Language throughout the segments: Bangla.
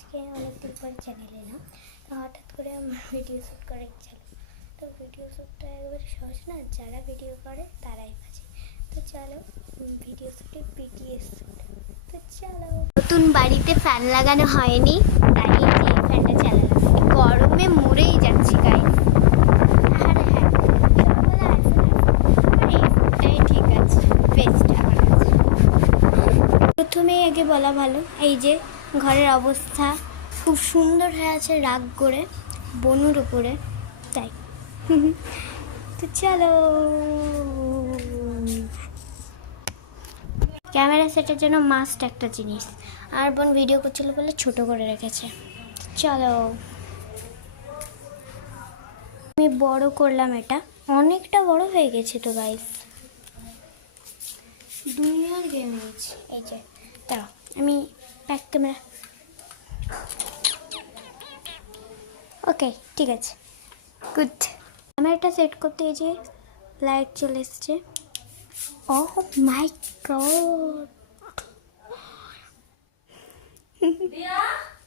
আজকে অনেকদিন পরে চ্যানেলে এলাম। হঠাৎ করে আমার ভিডিও শ্যুট করার ইচ্ছা হলো। তো ভিডিও শ্যুটটা একবারে সহজ না, যারা ভিডিও করে তারাই বাজে। তো চলো ভিডিও শ্যুটে BTS শ্যুট। তো চলো, নতুন বাড়িতে ফ্যান লাগানো হয়নি, তাই এই যে এই ফ্যানটা চালালাম। গরমে মরেই যাচ্ছি গাই। হ্যাঁ হ্যাঁ, এই ফোনটাই ঠিক আছে, বেস্ট আমার কাছে। প্রথমেই আগে বলা ভালো, এই যে ঘরের অবস্থা খুব সুন্দর হয়ে আছে রাগ করে বনুর উপরে, তাই। তো চলো, ক্যামেরা সেটের জন্য মাস্ট একটা জিনিস, আর বোন ভিডিও করছিল বলে ছোট করে রেখেছে। চলো, আমি বড় করলাম, এটা অনেকটা বড় হয়ে গেছে তো গাইস, দুনিয়ার গেম হয়েছে। এই যে দাঁড়াও, আমি ব্যাক ক্যামেরা, ওকে ঠিক আছে, গুড। ক্যামেরাটা সেট করতে এই যে লাইট চলে এসছে। ওহ মাই গড,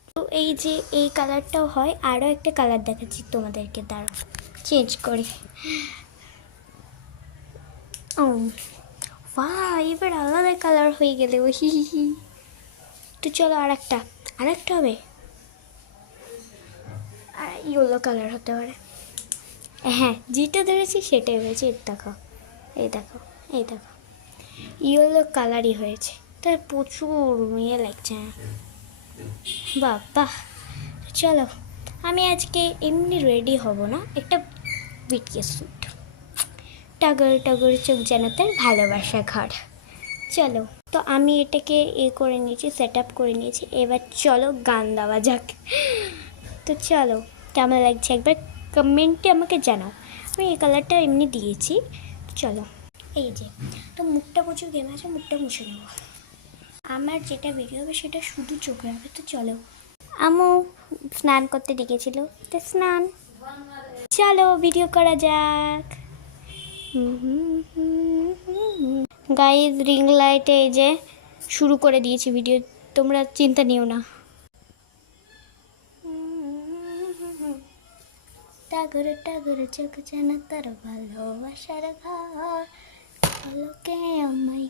তো এই যে এই কালারটাও হয়, আরও একটা কালার দেখাচ্ছি তোমাদেরকে, দাঁড়াও চেঞ্জ করি। ও বাহ, এবার আলাদা কালার হয়ে গেলে ওই হি হি হি। তো চলো আরেকটা হবে, আর ইয়েলো কালার হতে পারে। হ্যাঁ, যেটা ধরেছি সেটাই হয়েছে। এই দেখো, ইয়েলো কালারই হয়েছে, তার প্রচুর মেয়ে লাগছে। বাহ, চলো আমি আজকে এমনি রেডি হব না, একটা BTS শ্যুট, টগর চোখ যেন তার ভালোবাসা ঘর। চলো, তো আমি এটাকে করে নিয়েছি, সেট আপ করে নিয়েছি, এবার চলো গান দেওয়া যাক। তো চলো, কেমন লাগছে একবার কমেন্টে আমাকে জানাও। আমি এই কালারটা এমনি দিয়েছি। চলো, এই যে তো মুখটা প্রচুর গেমে আছে, মুখটা মুছে নেব। আমার যেটা ভিডিও হবে সেটা শুধু চোখে হবে। তো চলো, আমু স্নান করতে ডেকেছিল, তো স্নান, চলো ভিডিও করা যাক। গাইজ রিং লাইটে এই যে শুরু করে দিয়েছি ভিডিও, তোমরা চিন্তা নিও না। টাগর চোখ যেন তার ভালোবাসার ঘর, কে আমায়